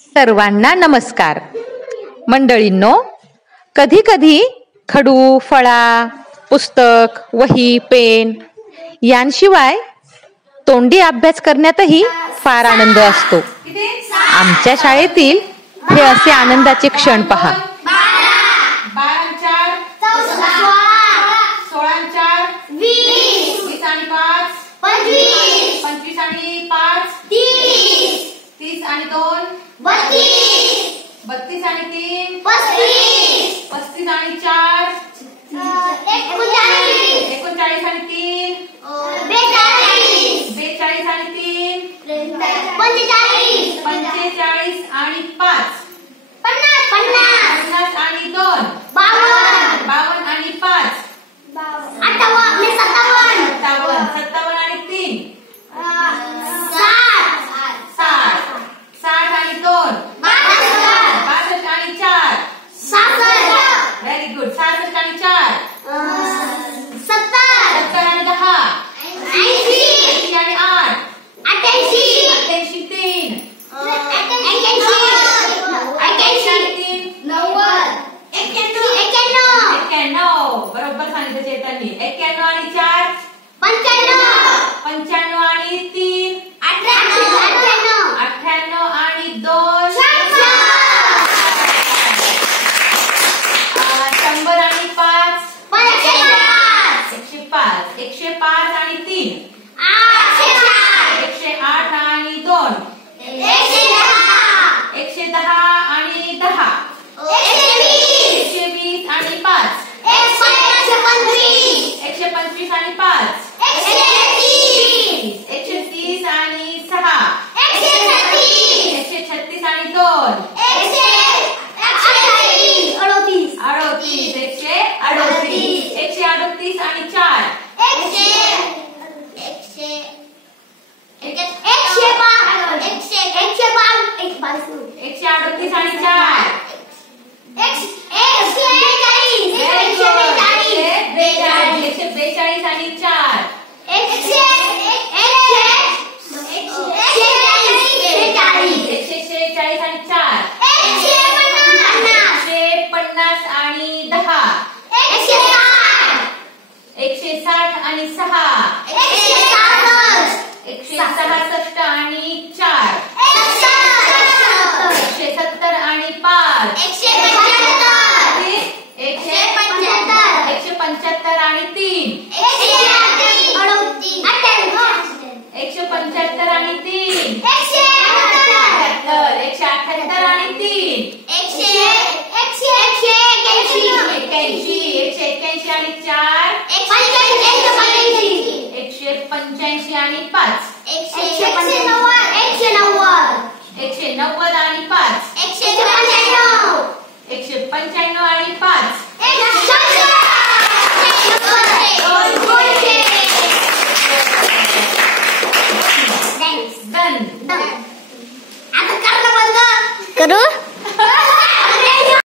सर्वांना नमस्कार. मंडळींनो, कधी कधी खडू, फळा, पुस्तक, वही, पेन यांशिवाय तोंडी अभ्यास करण्यातही फार आनंद असतो. आमच्या शाळेतील हे असे आनंदाचे क्षण पहा. 25 आणि 5 30 30 आणि 2 32 32 आणि 3 35 35 आणि 4 39 39 आणि 3 42 42 आणि 3 45 45 आणि 5 50 50 आणि 2 52 52 आणि 5 58 57 आणि 3 60 आणि 2 62 आणि 4 व्हेरी गुड 66 आणि 4 70 आणि 10 80 आणि 8 88 3 बरोबर सांगितलं चैतन्य. 91 आणि 4 95 आणि 3 98 आणि 2 100 आणि 5 105 105 आणि 3 108 आणि 2 110 आणि 10 120 आणि 5 125 आणि 5 130 आणि 6 136 आणि 2 138 138 आणि 4 138 आणि 4 142 आणि 4 146 आणि 4 150 आणि 10 160 आणि 6 166 आणि 4 170 आणि 5 175 आणि 3 175 आणि 3 178 आणि 3 181 आणि 4 185 आणि 5 190 आणि 5